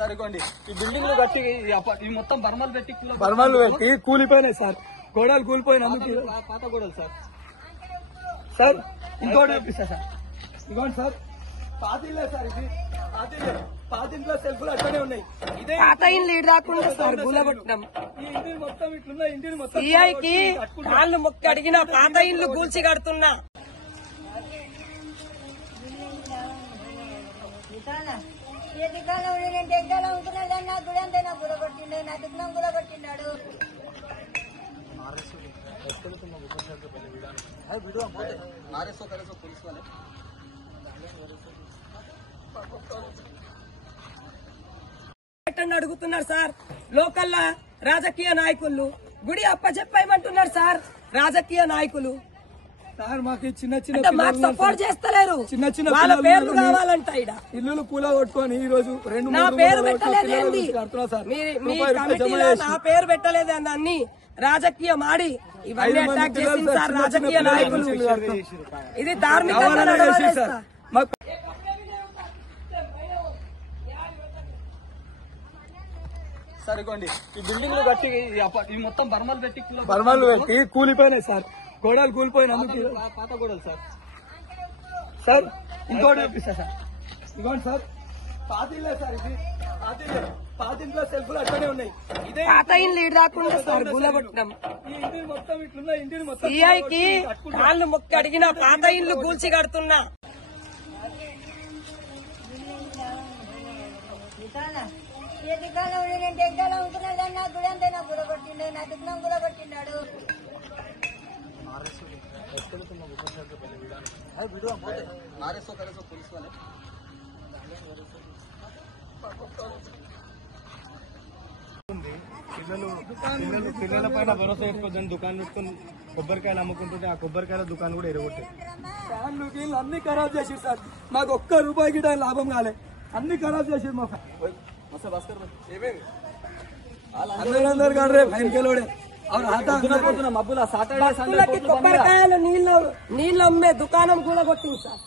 సరిగోండి ఈ బిల్డింగ్లు కట్టి ఈ మొత్తం బర్మలు పెట్టి కూలిపోయినాయి సార్. గోడలు కూలిపోయినందుకు పాత గోడలు సార్. సార్ ఇంకోటి చూపిస్తా సార్. ఇంకోటి సార్ పాతిలే సార్. ఇది పాతింట్లో సెల్ఫ్లు అట్లనే ఉన్నాయి. ఇదే పాత ఇండ్లు ఈడు రాకుండా సార్ గులగొట్టినాం. ఈ ఇంటిని మొత్తం ఇట్లున్నాయి. ఇంటిని మొత్తం సిఐకి కాళ్ళు మొక్కి అడిగిన పాత ఇండ్లు కూల్చి కడుతున్నా. అడుగుతున్నారు సార్. లోకల్ రాజకీయ నాయకులు గుడి అప్పచెప్పేయమంటున్నారు సార్. రాజకీయ నాయకులు సార్ మాకు చిన్న మాకు సపోర్ట్ చేస్తలేరు. చిన్న వాళ్ళ పేర్లు కావాలంట. ఇక్కడ ఇల్లు కూల కొట్టుకొని ఈ రోజు నా పేరు పెట్టలేదేంది, మీ కమిటీలో నా పేరు పెట్టలేదండి. అన్ని రాజకీయం ఆడి ఇవన్నీ అటాక్ చేసింది సార్ రాజకీయ నాయకులు. ఇది ధార్మికంగా నడవాలి సార్. సరిగోండి ఈ బిల్డింగ్లు కట్టి ఈ మొత్తం బర్మలు పెట్టి కూలిపోయినాయి సార్. గోడలు కూలిపోయినందుకు పాత గోడలు సార్. సార్ ఇంకోటి చూపిస్తా సార్. ఇంకోటి సార్ పాతిలే సార్. ఇది పాతింట్లో సెల్ఫ్లు అట్లనే ఉన్నాయి. ఇదే పాత ఇండ్లు ఈడు రాకుండా సార్ గులగొట్టినాం. ఈ ఇంటిని మొత్తం ఇట్లున్నాయి. ఇంటిని మొత్తం సిఐకి కాళ్ళు మొక్కి అడిగిన పాత ఇండ్లు కూల్చి కడుతున్నా. పిల్లల పైన భరోసా పెట్టుకోవద్దని దుకాణం పెట్టుకుని కొబ్బరికాయలు అమ్ముకుంటుంటే ఆ కొబ్బరికాయల దుకాణం కూడా ఎరగొట్టారు. ఫ్యాన్లు గీళ్ళు అన్ని ఖరాబ్ చేసారు సార్. మాకు ఒక్క రూపాయి గిట్ట లాభం కాలే. అన్ని ఖరాబ్ చేసారు. మా అందరూ కాదు ఫైన్ కెలోడే మబ్బుల సాటర్డే కొబ్బరికాయలు నీళ్ళు అమ్మే దుకాణం కూడా కొట్టింది సార్.